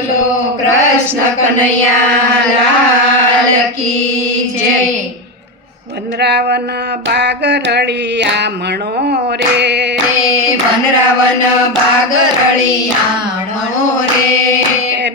બોલો કૃષ્ણ કનૈયા લાલ કી જય। વનરાવન બાગ રળિયા મણો રે, વનરાવન બાગ રળિયાણો રે,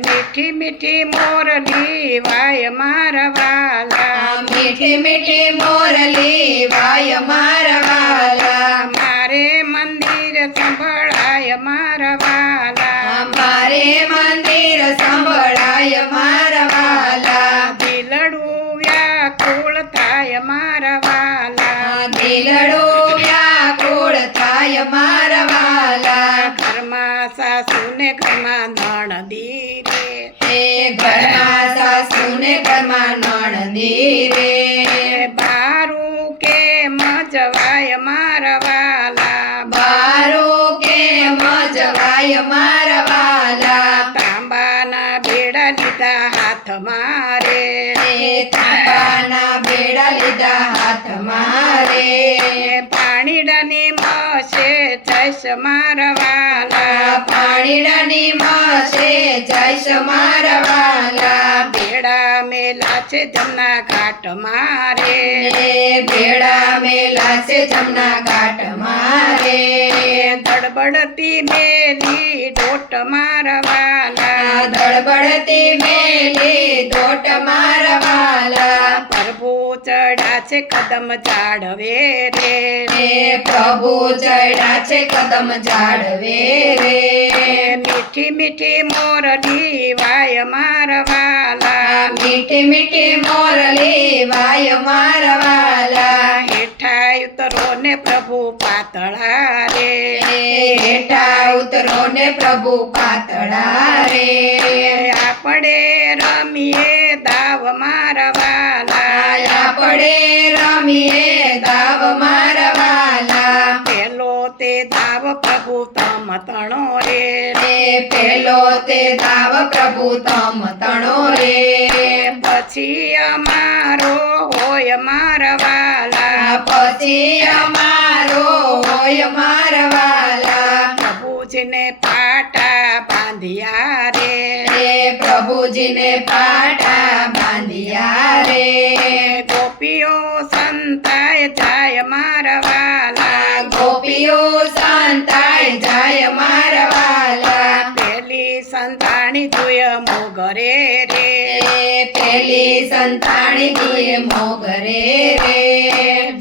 મીઠી મીઠી મોરલી વાય મારા વાલા, મીઠી મીઠી મોરલી વાય મારા વાલા, મારે મંદિર સંભળાય મારા વાલા, મારે મંદિર સંભળાય મારા વાલા, દિલડું વ્યાકુળ થાય મારા વાલા, દિલડું વ્યાકુળ થાય મારા વાલા, ઘરમાં સાસુ ને ઘરમાં નણદી રે, એ ઘરમાં સાસુ ને ઘરમાં નણંદી રે, બારું કેમ જવાય મારા વાલા, બારું કેમ જવાય મારા વાલા, તાંબાના બેડા લીધા હાથ મારે, એ તાંબાના બેડા લીધા હાથ મારે, પાણીડાની મસે જઈશ મારા વાલા, પાણીડાની માસે જઈશ મારા વાલા, બેડા મેલા છે જમના ઘાટ મારે, એ બેડા મેલા છે જમના ઘાટ મારે, દડબડતી મેલી ડોટ મારા વાલા, દળબડતી મેલી દોટ મારા વાલા, પ્રભુ ચડા છે કદમ જાડવે રે, એ પ્રભુ ચડ્યા છે કદમ જાડવે રે, મીઠી મીઠી મોરલી વાય મારા વાલા, મીઠી મીઠી મોરલી વાય મારા વાલા, હેઠા ઉતરો ને પ્રભુ પાતળા રે, હેઠા ઉતરો ને પ્રભુ પાતળા રે, આપણે રમીએ દાવ મારા વાલા, આપણે રમીએ દાવ મારા વાલા, પેલો તે દાવ પ્રભુ તમ તણો રે, પેલો તે દાવ પ્રભુ તમ તણો રે, પછી અમારો હોય મારા વાલા, પછી અમારો હોય મારા વાલા, પ્રભુજીને પાટા બાંધ્યા રે, પ્રભુજીને પાટા બાંધ્યા રે, ગોપીઓ સંતાય જાય મારા વાલા, ગોપીઓ સંતાય જાય મારા વાલા, પેલી સંતાણી જોય મોગરે રે, પેલી સંતાણી તુએ મોગરે રે,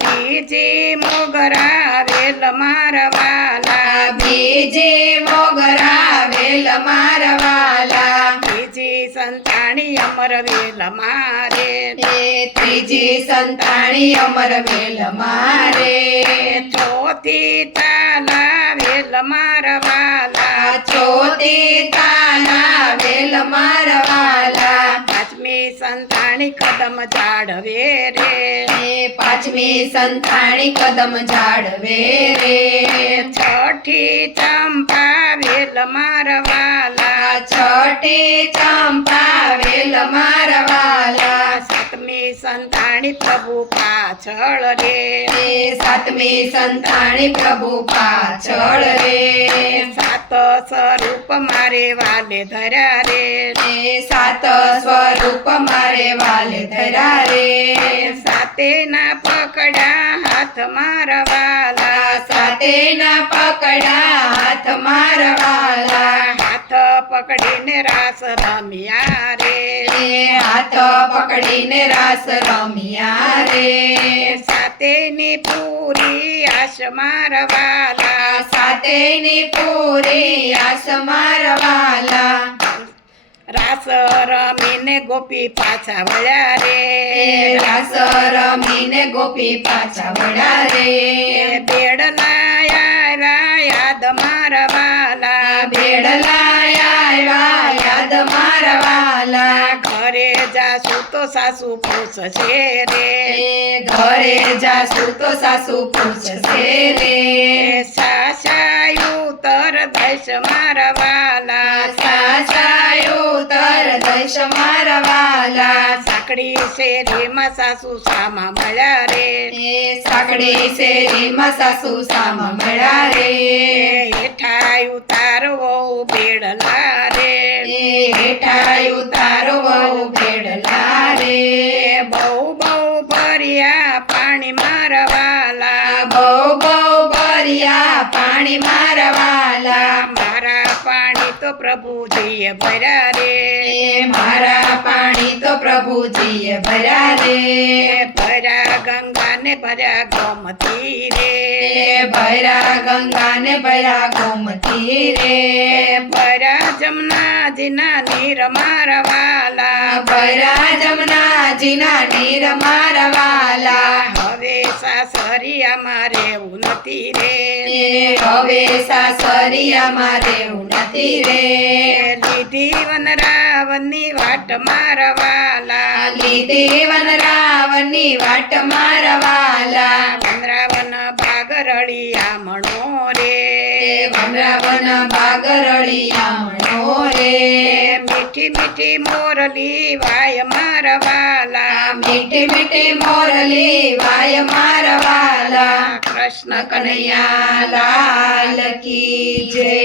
બીજી મોગરા વેલ મારા વાલા, બીજી મોગરા વેલ મારા વાલા, બીજી સંતાણી અમર વેલ મારે, ત્રીજી સંતાણી અમર વેલ મારે, ચોથી તાલા વેલ મારા વાલા, ચોથી તાના વેલ મારા વાલા, પાંચમી સંતાણી કદમ જાડવે રે, પાંચમી સંતાણી કદમ જાડવે રે, છઠ્ઠી ચંપા વેલ મારા વાલા, છઠ્ઠી ચંપા વેલ મારા વાલા, સાતમી સંતાણી પ્રભુ પાછળ રે, સાતમી સંતાણી પ્રભુ પાછળ રે, સાત સ્વરૂપ મારે વાલે ધર્યા રે, સાત સ્વરૂપ મારે વાલે ધર્યા રે, સાતે ના પકડા હાથ મારા વાલા, સાતે ના પકડા હાથ મારા વાલા, હાથ પકડીને રાસ રમ્યા રે, હાથ પકડીને રાસ રમ્યા રે, સાતેની પૂરી આશ મારા વાલા, સાતેની પૂરી આસ મારા વાલા, રાસ રમીને ગોપી પાછા વળ્યા રે, રાસ રમીને ગોપી પાછા વળ્યા રે, બેડલાયા યાદ મારા વાલા, બેડલાયા યાદ મારા વાલા, ઘરે જાસુ તો સાસુ પૂછશે રે, ઘરે જાસુ તો સાસુ પૂછશે રે, સાસાયું તર દઈશ મારા વાલા, સાસાયું તર દઈશ મારા વાલા, સાંકડી શેરીમાં સાસુ સામા મળ્યા રે, સાંકડી શેરીમાં સાસુ સામા મળ્યા રે, હેઠા ઉતારવો બેડલા રે, પ્રભુજીએ ભર્યા રે મારા પાણી તો પ્રભુજીએ ભર્યા રે ભર્યા ગંગા ને ભર્યા ગોમતી રે ભર્યા ગંગા ને ભર્યા ગોમતી રે ભર્યા જમનાજીના નીર મારા વાલા ભર્યા જમનાજીના નીર મારા વાલા હવે સાસરિયામાં રહેવું નથી રે હવે સાસરિયામાં રહેવું નથી રે લીધી વનરાવની વાટ મારા વાલા લીધી વનરાવની વાટ મારા વાલા વનરાવન બાગરળિયા મણો રે વનરાવન બાગરળિયા મણો રે મીઠી મીઠી મોરલી વાય મારા વાલા મીઠી મીઠી મોરલી વાય મારા વાલા કૃષ્ણ કનૈયા લાલ કી જય.